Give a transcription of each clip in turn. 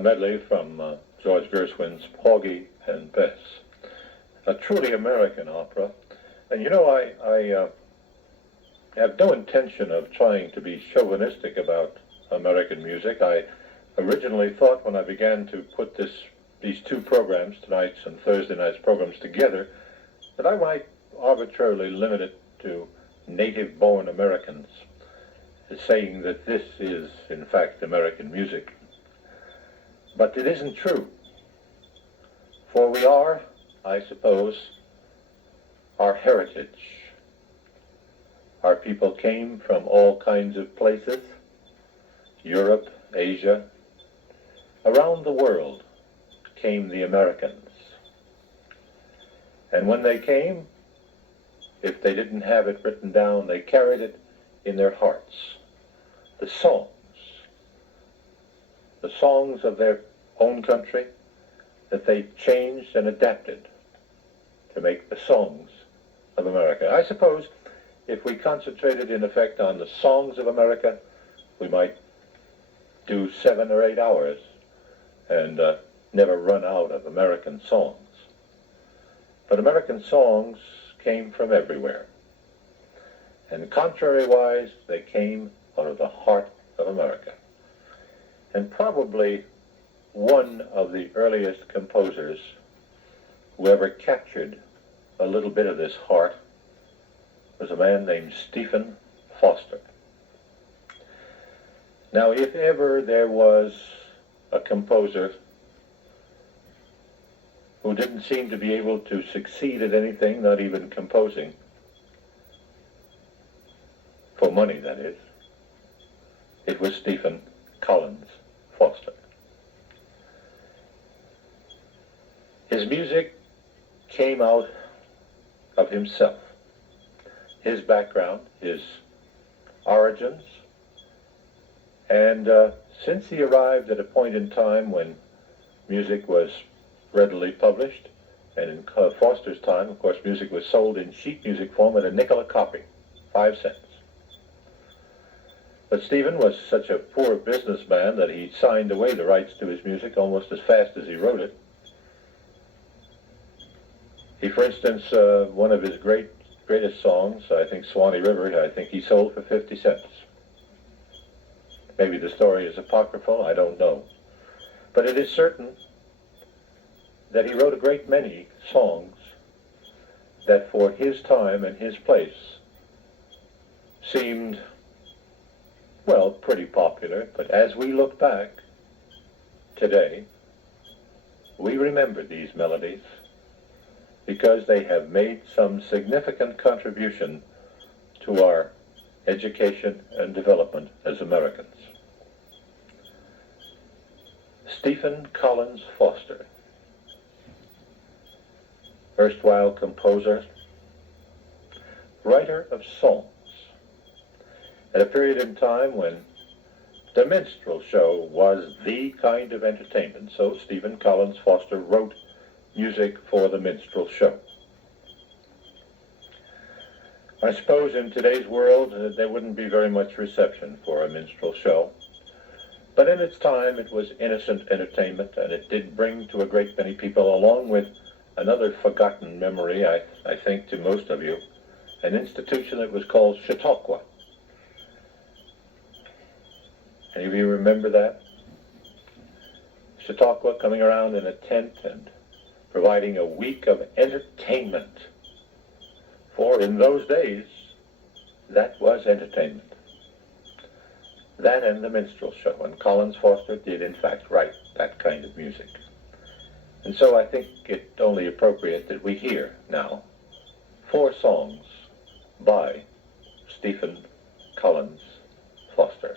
medley from George Gershwin's Porgy and Bess, a truly American opera. And you know, I have no intention of trying to be chauvinistic about American music. I originally thought when I began to put these two programs, tonight's and Thursday night's programs, together, that I might arbitrarily limit it to native-born Americans, saying that this is, in fact, American music. But it isn't true. For we are, I suppose, our heritage. Our people came from all kinds of places, Europe, Asia. Around the world came the Americans. And when they came, if they didn't have it written down, they carried it in their hearts. The songs of their own country that they changed and adapted to make the songs of America. I suppose if we concentrated in effect on the songs of America, we might do 7 or 8 hours and never run out of American songs. But American songs came from everywhere. And contrary-wise, they came out of the heart of America. And probably one of the earliest composers who ever captured a little bit of this heart was a man named Stephen Foster. Now, if ever there was a composer who didn't seem to be able to succeed at anything, not even composing, for money, that is, it was Stephen Collins Foster. His music came out of himself, his background, his origins, and since he arrived at a point in time when music was readily published, and in Foster's time, of course, music was sold in sheet music form at a nickel a copy, 5 cents. But Stephen was such a poor businessman that he signed away the rights to his music almost as fast as he wrote it. He, for instance, one of his greatest songs, I think Swanee River, I think he sold for 50 cents. Maybe the story is apocryphal, I don't know. But it is certain that he wrote a great many songs that for his time and his place seemed, well, pretty popular. But as we look back today, we remember these melodies because they have made some significant contribution to our education and development as Americans. Stephen Collins Foster, erstwhile composer, writer of songs, at a period in time when the minstrel show was the kind of entertainment. So Stephen Collins Foster wrote music for the minstrel show. I suppose in today's world there wouldn't be very much reception for a minstrel show, but in its time it was innocent entertainment, and it did bring to a great many people, along with another forgotten memory, I think, to most of you, an institution that was called Chautauqua. Any of you remember that? Chautauqua coming around in a tent and providing a week of entertainment. For in those days, that was entertainment. That and the minstrel show. And Collins Foster did, in fact, write that kind of music. And so I think it only appropriate that we hear now 4 songs by Stephen Collins Foster.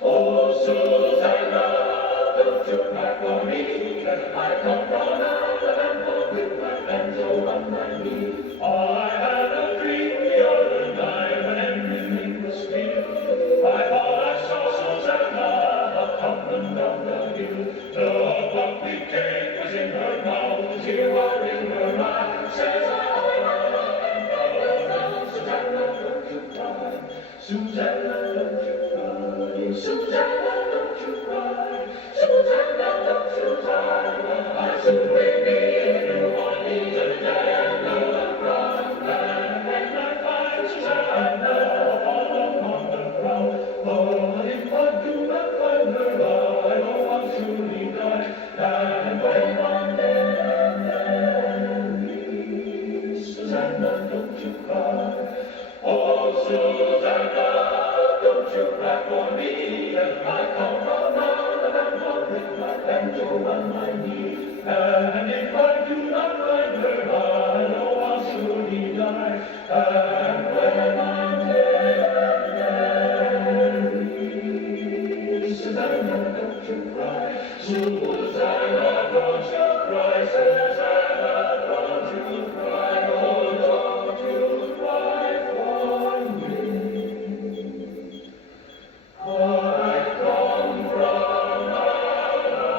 Oh, Susanna, don't you cry for me. I come from Ireland, for with my banjo on my knee. I come from another land, my land to on my knee. And if I do not find her, I know I'll surely die. And when I'm dead, Susanna, don't you cry. Susanna, don't you cry. Susanna, don't you cry. Oh, don't you cry for me. For I come from Alabama.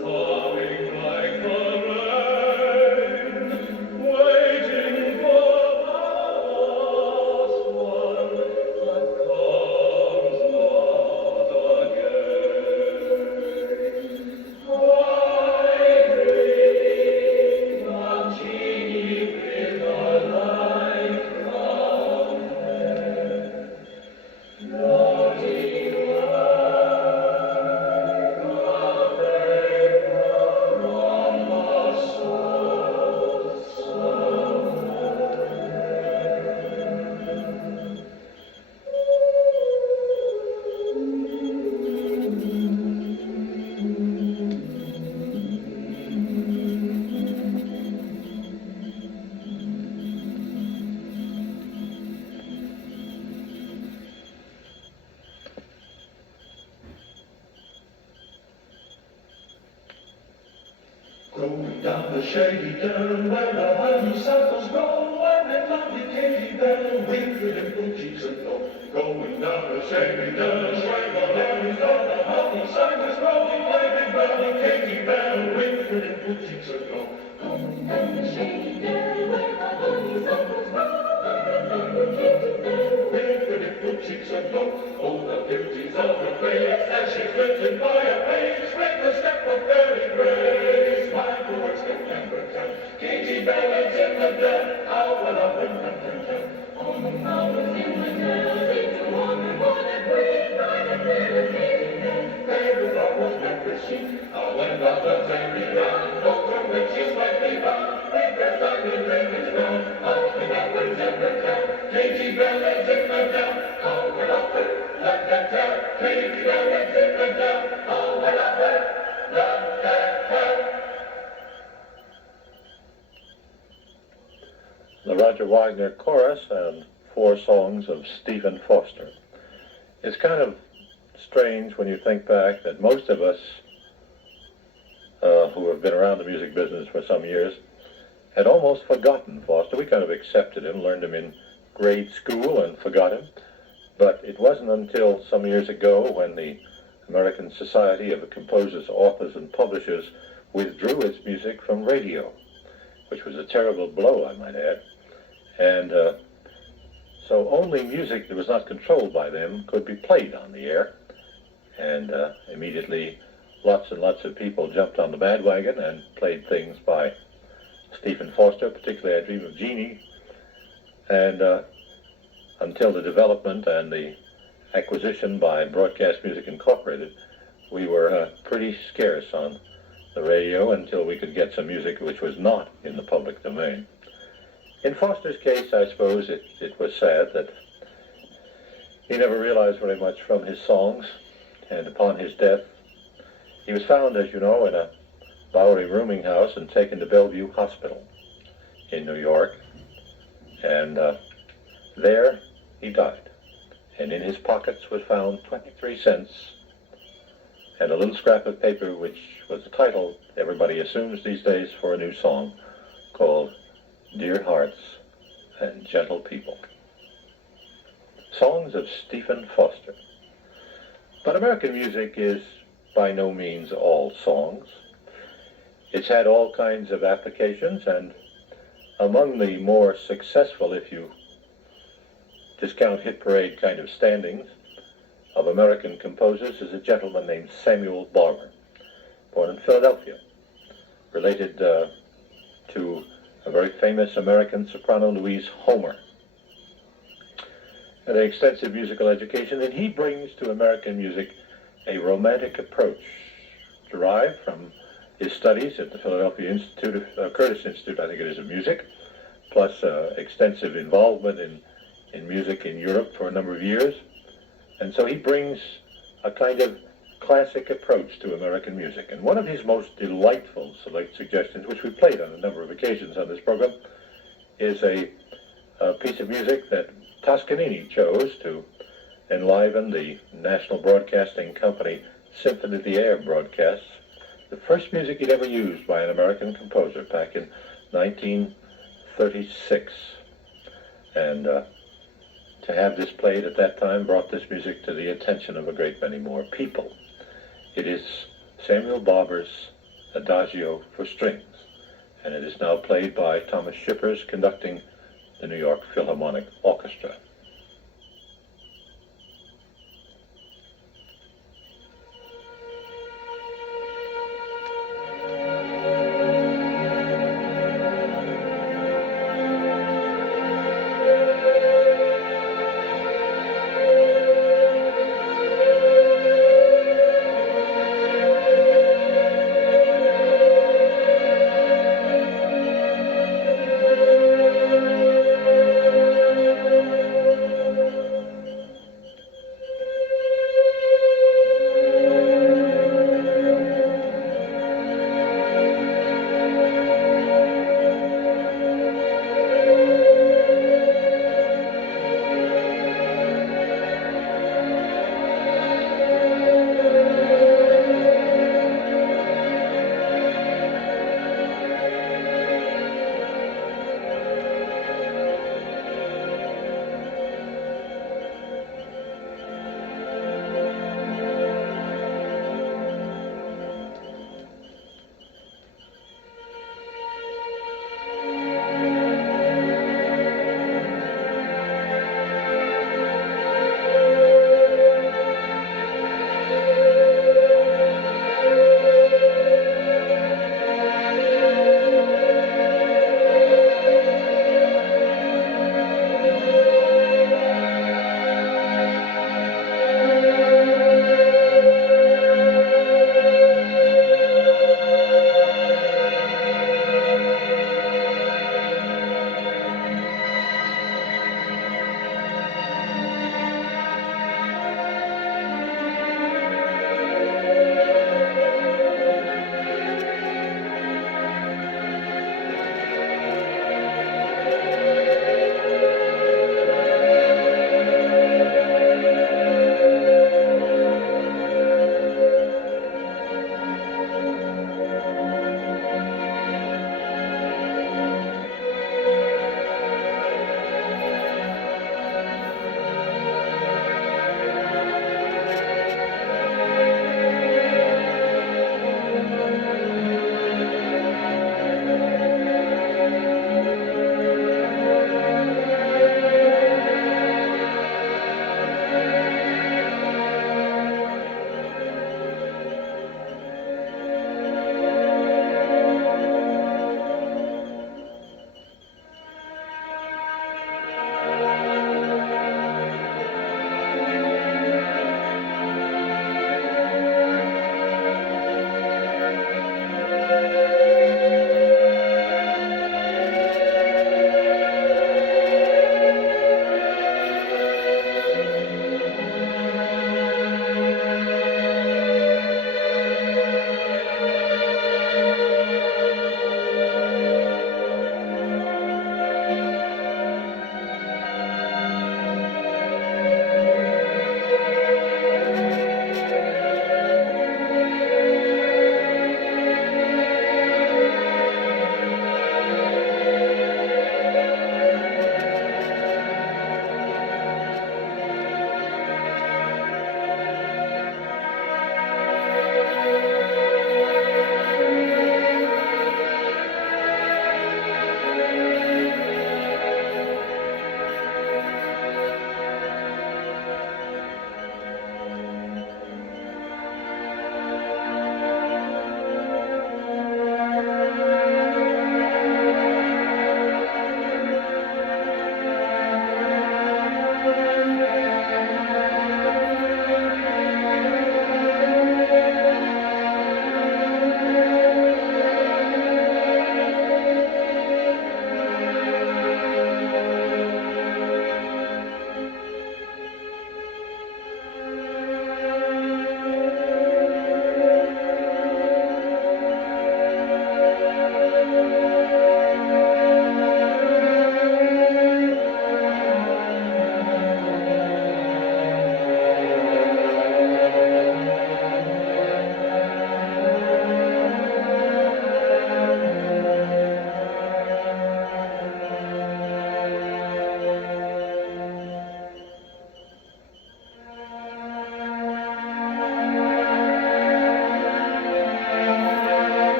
sobbing like the rain, waiting for the last one that comes not again. I dream of Jeannie with a light brown hair, floating like a vapor on the salt summer air. Going down the shady dell where the honeysuckles grow, and that lovely Katy Bell with her dimple cheeks aglow. Going down the shady dell where the honeysuckles grow, and that lovely Katy Bell with her dimple cheeks aglow. Going down the shady dell where the honeysuckles grow, and that lovely Katy Bell with her dimple cheeks aglow. Oh, the beauties of her face as she's lifted by a pace, with the step of fairy grace. My words can never tell. Katy Bell is in the dell. How will I win and tell? All the flowers in the dell seem to wonderful and green. Bright and clear as Katy Bell. Fairy flowers never seen. How when the fairy round, both her witches might be bound. With their diamond ravens round. How can I win and tell? Katy Bell is in the dell. How will I win? Let them tell. Katy Bell is in the dell. How will I win? Let them tell. The Roger Wagner chorus and 4 songs of Stephen Foster. It's kind of strange when you think back that most of us who have been around the music business for some years had almost forgotten Foster. We kind of accepted him, learned him in grade school and forgot him. But it wasn't until some years ago when the American Society of Composers, Authors, and Publishers withdrew its music from radio, which was a terrible blow, I might add. And so only music that was not controlled by them could be played on the air. And immediately lots and lots of people jumped on the bandwagon and played things by Stephen Foster, particularly I Dream of Jeannie. And until the development and the acquisition by Broadcast Music Incorporated, we were pretty scarce on the radio until we could get some music which was not in the public domain. In Foster's case, I suppose it was sad that he never realized very much from his songs, and upon his death, he was found, as you know, in a Bowery rooming house and taken to Bellevue Hospital in New York, and there he died. And in his pockets was found 23 cents and a little scrap of paper which was the title everybody assumes these days for a new song called Dear Hearts and Gentle People. Songs of Stephen Foster. But American music is by no means all songs. It's had all kinds of applications, and among the more successful, if you discount hit parade kind of standings, of American composers is a gentleman named Samuel Barber, born in Philadelphia, related to a very famous American soprano, Louise Homer. Had an extensive musical education, and he brings to American music a romantic approach derived from his studies at the Philadelphia Institute of Curtis Institute, I think it is, of music, plus extensive involvement in music in Europe for a number of years. And so he brings a kind of classic approach to American music. And one of his most delightful select suggestions, which we played on a number of occasions on this program, is a piece of music that Toscanini chose to enliven the National Broadcasting Company Symphony of the Air broadcasts, the first music he'd ever used by an American composer back in 1936. And to have this played at that time brought this music to the attention of a great many more people. It is Samuel Barber's Adagio for strings, and it is now played by Thomas Shippers conducting the New York Philharmonic Orchestra.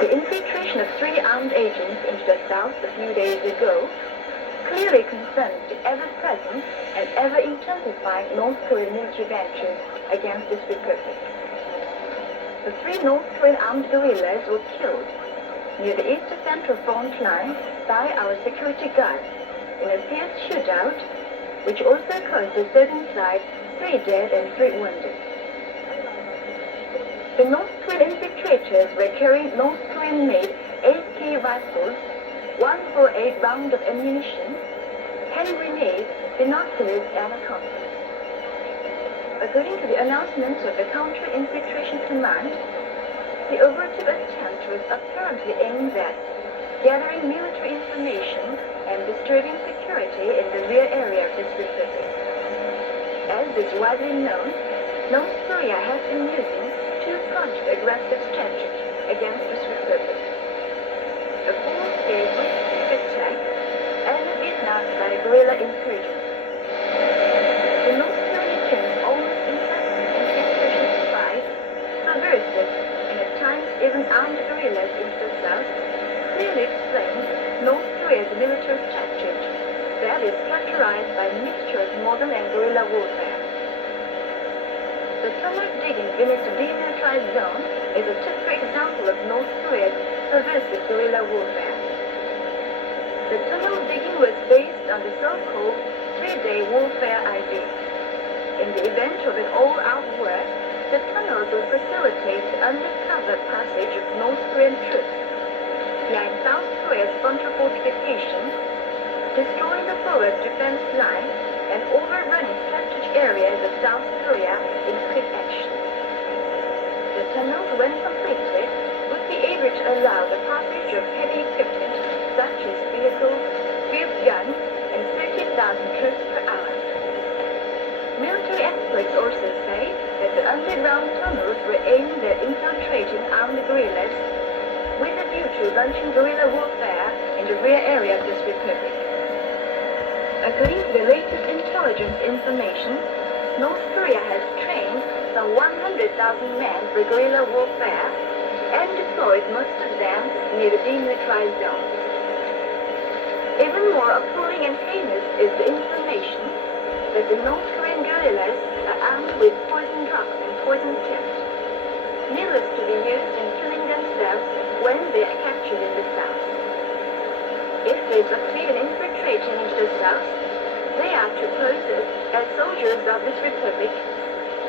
The infiltration of 3 armed agents into the South a few days ago clearly confirms the ever-present and ever-intensifying North Korean military ventures against this republic. The 3 North Korean armed guerrillas were killed near the east central front line by our security guards in a fierce shootout, which also caused the certain side 3 dead and 3 wounded. The North Korean infiltrators were carrying North Korean-made AK rifles, 148 rounds of ammunition, hand grenades, binoculars, and a compass. According to the announcements of the Counter-Infiltration Command, the operative attempt was apparently aimed at gathering military information and disturbing security in the rear area of this republic. As is widely known, North Korea has been using 2-pronged aggressive strategy against this republic. A full-scale attack and a Vietnam-style guerrilla incursion. The North Korean regime's almost incessant infiltration spies, subversive, and at times even armed guerrillas into the South, clearly explains North Korea's military strategy that is characterized by a mixture of modern and guerrilla warfare. The tunnel digging in its demilitarized zone is a typical example of North Korea's subversive guerrilla warfare. The tunnel digging was based on the so-called 3-day warfare idea. In the event of an all-out war, the tunnels will facilitate the undercover passage of North Korean troops behind South Korea's frontal fortifications, destroying the forward defense line and overrunning strategic areas of South Korea in quick action. The tunnels, when completed, would be able to allow the passage of heavy equipment such as vehicles, field guns, and 30,000 troops per hour. Military experts also say that the underground tunnels were aimed at infiltrating armed guerrillas with a view to launching guerrilla warfare in the rear area of this republic. According to the latest intelligence information, North Korea has trained some 100,000 men for guerrilla warfare and deployed most of them near the demilitarized zone. Even more appalling and heinous is the information that the North Korean guerrillas are armed with poison drugs and poison tips, needless to be used in killing themselves when they are captured in the South. If they succeed in infiltrating into the South, they are to pose as soldiers of this republic,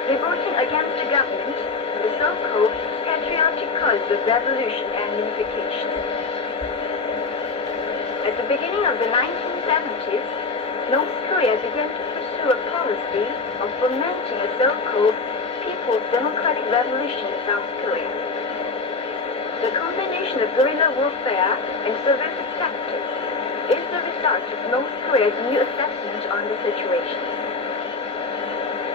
revolting against the government for the so-called patriotic cause of revolution and unification. At the beginning of the 1970's, North Korea began to pursue a policy of fomenting a so-called People's Democratic Revolution in South Korea. The combination of guerrilla warfare and subversive tactics is the result of North Korea's new assessment on the situation.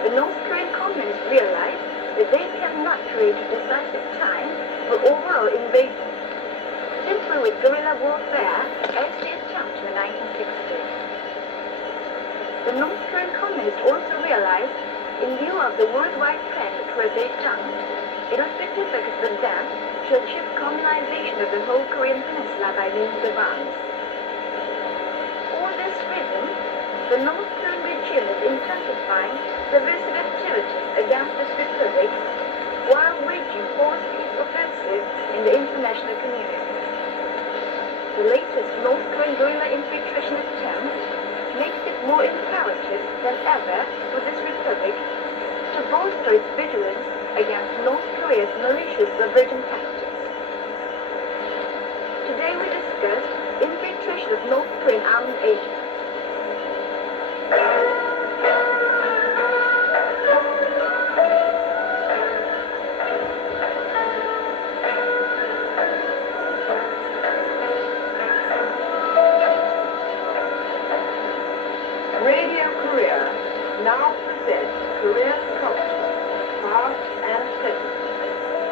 The North Korean communists realized that they cannot create a decisive time for overall invasion simply with guerrilla warfare as they attempted in the 1960s. The North Korean communists also realized, in view of the worldwide trend toward their junk, it was significant for them to achieve communization of the whole Korean peninsula by means of arms. For this reason, the North Korean regime is intensifying subversive activities against this republic while waging forced peace offensive in the international community. The latest North Korean guerrilla infiltration attempt makes it more imperative than ever for this republic to bolster its vigilance against North Korea's malicious subversion tactics. Today we discussed infiltration of North Korean armed agents. Radio Korea now presents Korea's culture, past and present,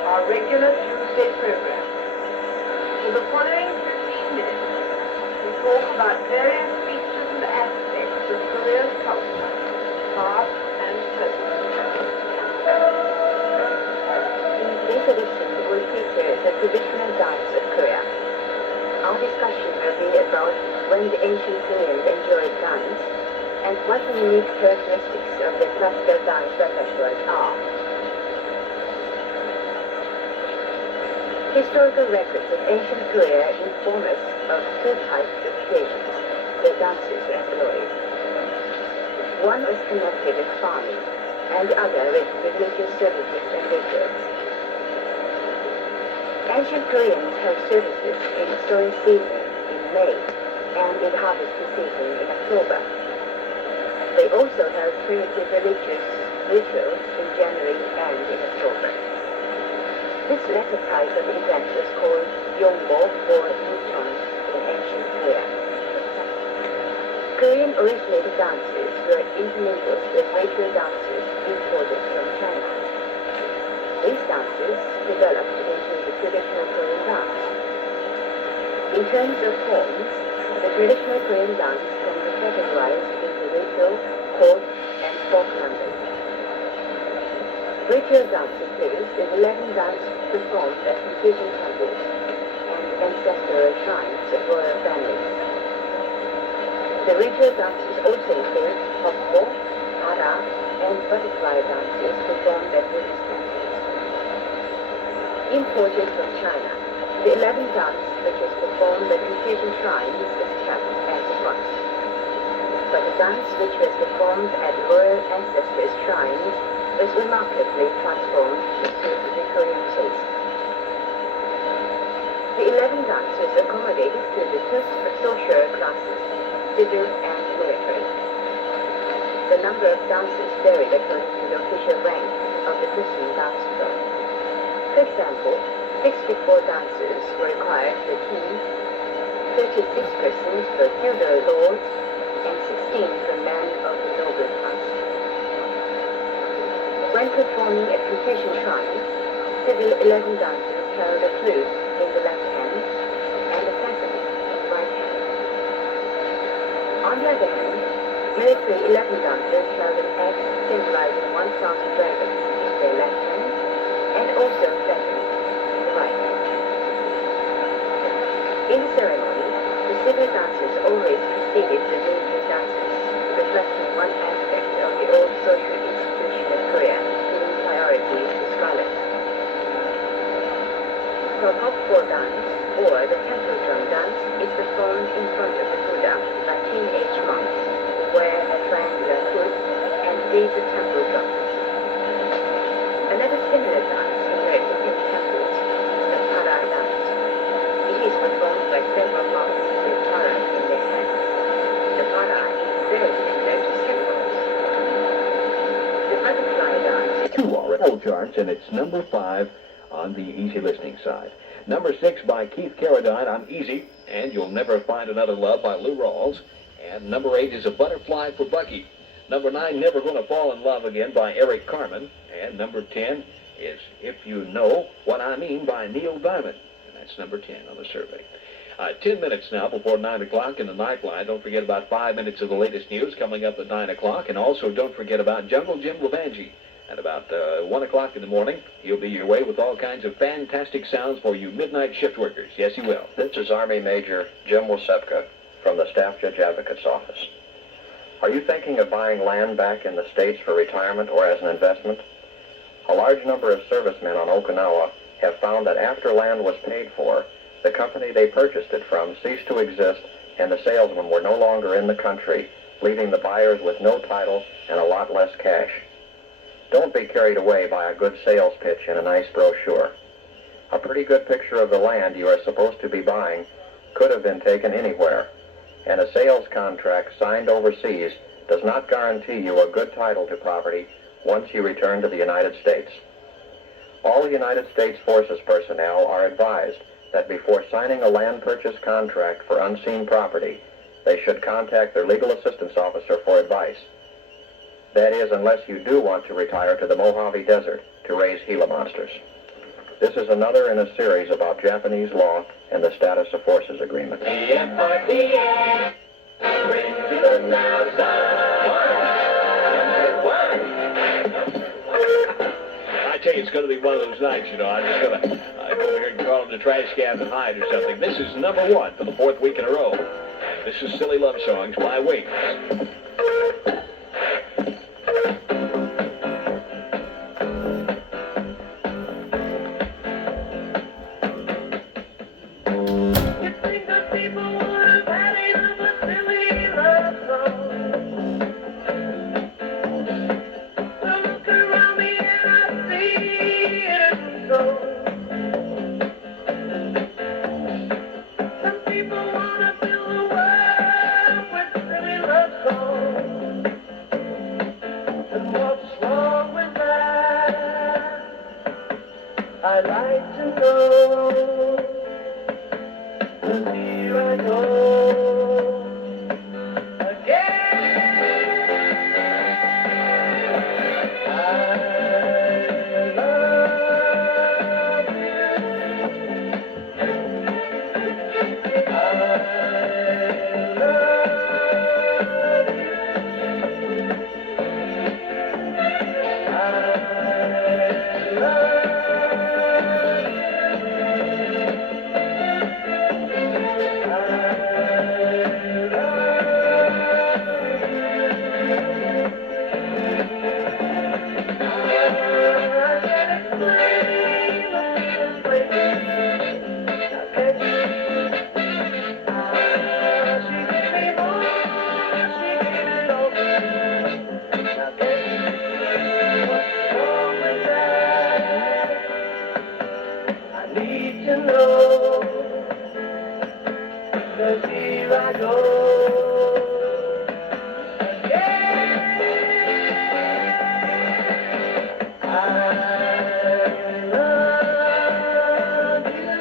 our regular Tuesday program. For the following 15 minutes, we talk about various features and aspects of Korea's culture, past and present. In today's edition, we will feature the traditional dance of ancient Koreans enjoyed guns, and what the unique characteristics of the classical dance repertoires are. Historical records of ancient Korea inform us of two types of occasions the dances were employed. One was connected with farming, and the other with religious services and rituals. Ancient Koreans held services in sowing season in May and in harvesting season in October. They also held primitive religious rituals in January and in October. This latter type of event was called Yongbo or Mucheon in ancient Korea. Korean originated dances were intermingled with ritual dances imported from China. These dances developed into the traditional Korean dance. In terms of forms, the traditional Korean dance can be categorized into ritual, court, and folk numbers. Ritual dance includes the 11 dances performed at Confucian temples and ancestral shrines of royal families. The ritual dances also include hokbo, hara, and butterfly dances performed at Buddhist temples. Imported from China, the 11 dance which was performed at Confucian shrines is kept as a must. But the dance which was performed at royal ancestors' shrines was remarkably transformed to suit the Korean taste. The 11 dances accommodated to the two social classes, civil and military. The number of dances varied according to the official rank of the Christian dance club. For example, 64 dancers were required for kings, 36 persons for feudal lords, and 16 for men of the noble class. When performing at Confucian shrines, civil 11 dancers held a flute in the left hand and a fascinator in the right hand. On the other hand, military 11 dancers held an axe symbolizing 1,000 dragons in their left hand and also a fascinator in the right hand. In the ceremony, the civil dancers always preceded the military dancers, reflecting one aspect of the old social institution of Korea, giving priority to scholars. The hokbo dance, or the temple drum dance, is performed in front of the Buddha by teenage monks who wear a triangular hood and beat the temple drums. Another similar dance inherited in temples is the para dance. It is performed by several monks with para in their hands. The para is very similar to symbols. The butterfly dance is Two already charts, and it's number 5 on the easy listening side. Number 6 by Keith Carradine, I'm Easy, and You'll Never Find Another Love by Lou Rawls. And number 8 is A Butterfly for Bucky. Number 9, Never Gonna Fall in Love Again by Eric Carmen. And number 10 is If You Know What I Mean by Neil Diamond. And that's number 10 on the survey. 10 minutes now before 9 o'clock in the Nightline. Don't forget about 5 minutes of the latest news coming up at 9 o'clock. And also don't forget about Jungle Jim Levangie. At about 1 o'clock in the morning, he'll be your way with all kinds of fantastic sounds for you midnight shift workers. Yes, he will. This is Army Major Jim Wasepka from the Staff Judge Advocate's Office. Are you thinking of buying land back in the States for retirement or as an investment? A large number of servicemen on Okinawa have found that after land was paid for, the company they purchased it from ceased to exist and the salesmen were no longer in the country, leaving the buyers with no title and a lot less cash. Don't be carried away by a good sales pitch in a nice brochure. A pretty good picture of the land you are supposed to be buying could have been taken anywhere, and a sales contract signed overseas does not guarantee you a good title to property once you return to the United States. All United States Forces personnel are advised that before signing a land purchase contract for unseen property, they should contact their legal assistance officer for advice. That is, unless you do want to retire to the Mojave Desert to raise Gila monsters. This is another in a series about Japanese law and the Status of Forces Agreement. PFRDA, bring to the now I tell you, it's going to be one of those nights, you know. I'm just going to go over here and call him the trash can and hide or something. This is number 1 for the 4th week in a row. And This is Silly Love Songs by Wings. I'd like to know, 'cause here I go again. I love you. I love you. Here I go again. I love you.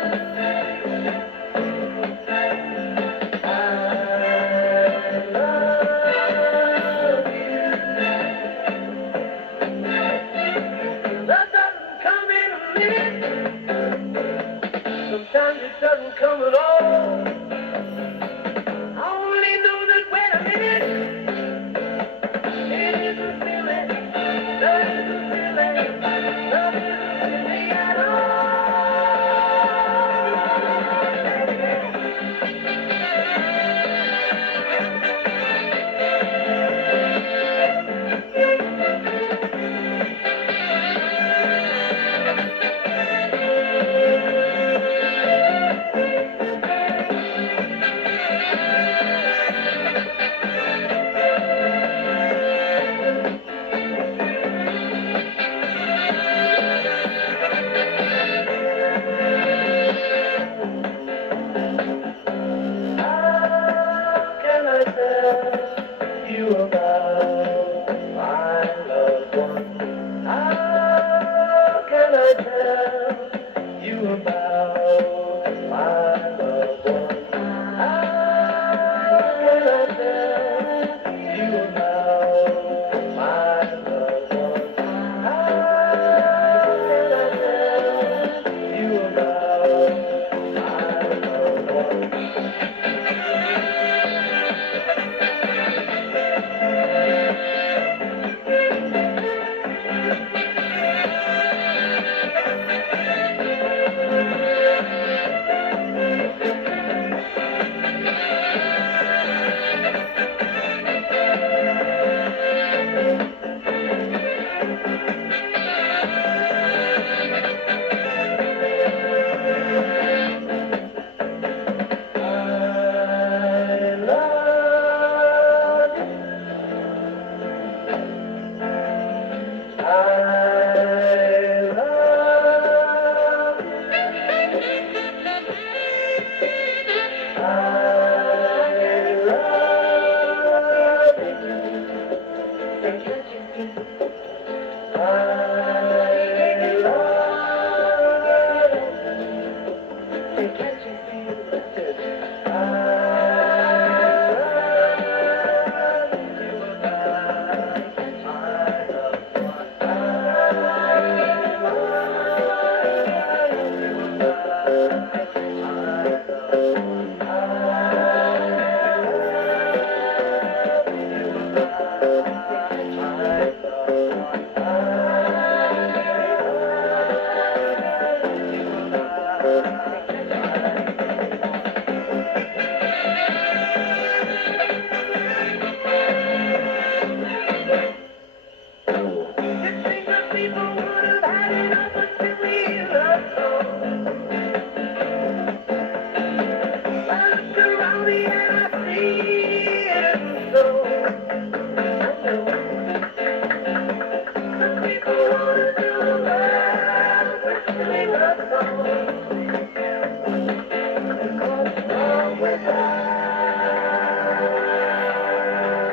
I love you. Love doesn't come in a minute. Sometimes it doesn't come at all.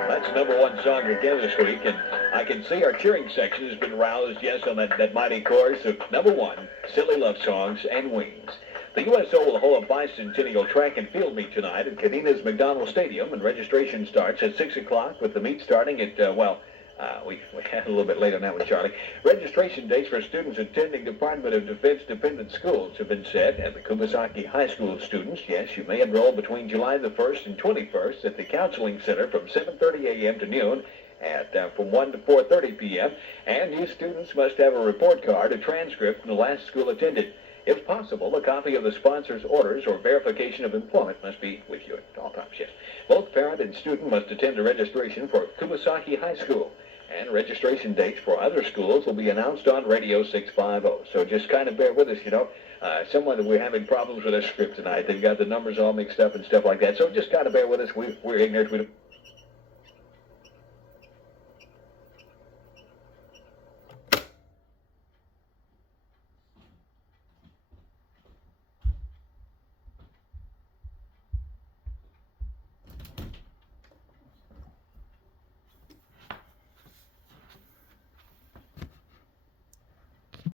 That's the number one song again this week, and I can see our cheering section has been roused, yes, on that mighty chorus of number one, Silly Love Songs and Wings. The USO will hold a bicentennial track and field meet tonight at Kadeena's McDonald Stadium, and registration starts at 6 o'clock with the meet starting at, we had a little bit later on that one, Charlie. Registration dates for students attending Department of Defense dependent schools have been set, and the Kumasaki High School students, yes, you may enroll between July the 1st and 21st at the Counseling Center from 7:30 a.m. to noon, from 1 to 4:30 p.m., and you students must have a report card, a transcript from the last school attended. If possible, a copy of the sponsor's orders or verification of employment must be with you at all times, yes. Both parent and student must attend the registration for Kumasaki High School, and registration dates for other schools will be announced on Radio 650. So just kind of bear with us, you know. Someone that we're having problems with our script tonight. They've got the numbers all mixed up and stuff like that. So just kind of bear with us. We're ignorant.